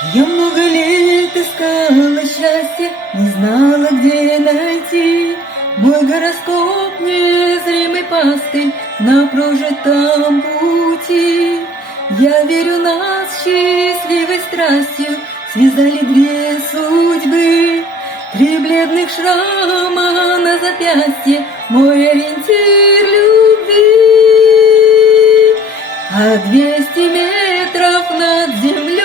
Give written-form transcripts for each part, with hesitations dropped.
Я много лет искала счастье, не знала, где найти. Мой гороскоп незримой пастой на прожитом пути. Я верю, нас счастливой страстью связали две судьбы. Три бледных шрама на запястье, мой ориентир любви. А 200 метров над землей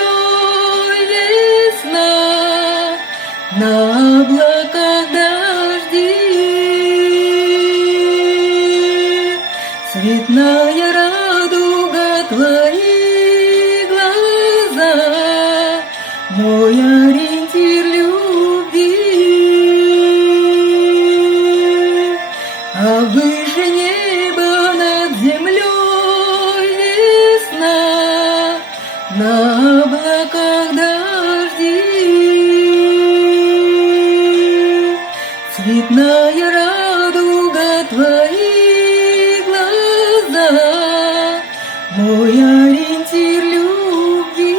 весна, на облаках дожди. Цветная радуга, твои глаза, мой ориентир любви. А выше неба над землей весна, на облаках дожди. Цветная радуга, твои глаза, мой ориентир любви.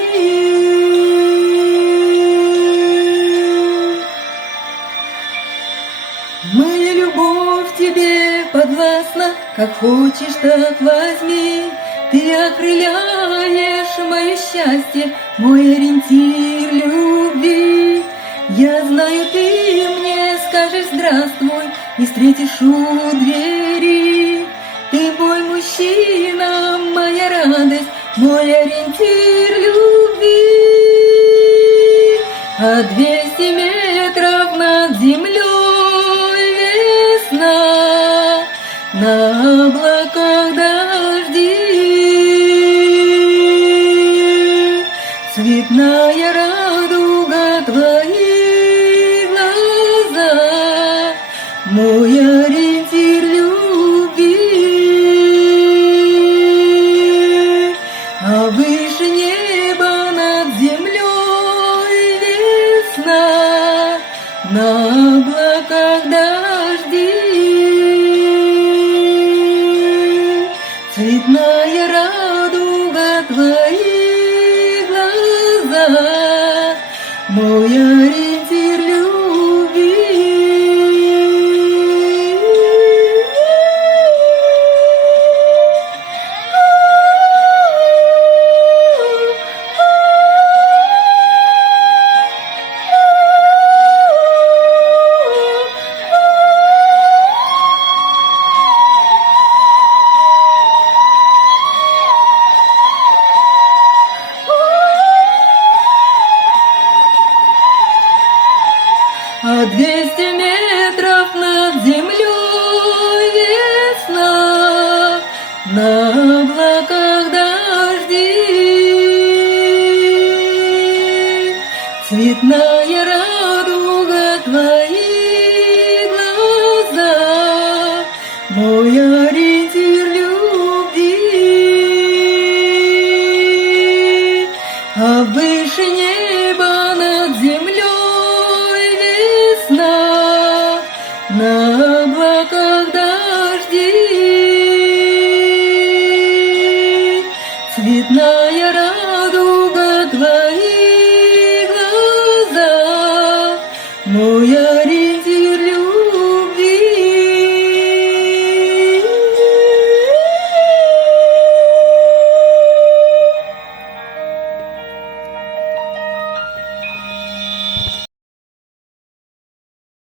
Моя любовь тебе подвластна, как хочешь, так возьми. Ты окрыляешь мое счастье, мой ориентир любви. Я знаю, ты мне скажешь здравствуй и встретишь у двери. Ты мой мужчина, моя радость, мой ориентир любви. А 200 метров над землей весна, на облаках дожди. Цветная радуга, твои глаза, мой ориентир любви. А выше неба над землей весна, на облаках дожди. Цветная радуга, твои глаза, мой ориентир любви. А 200 метров над землей весна, на облаках дожди. Цветная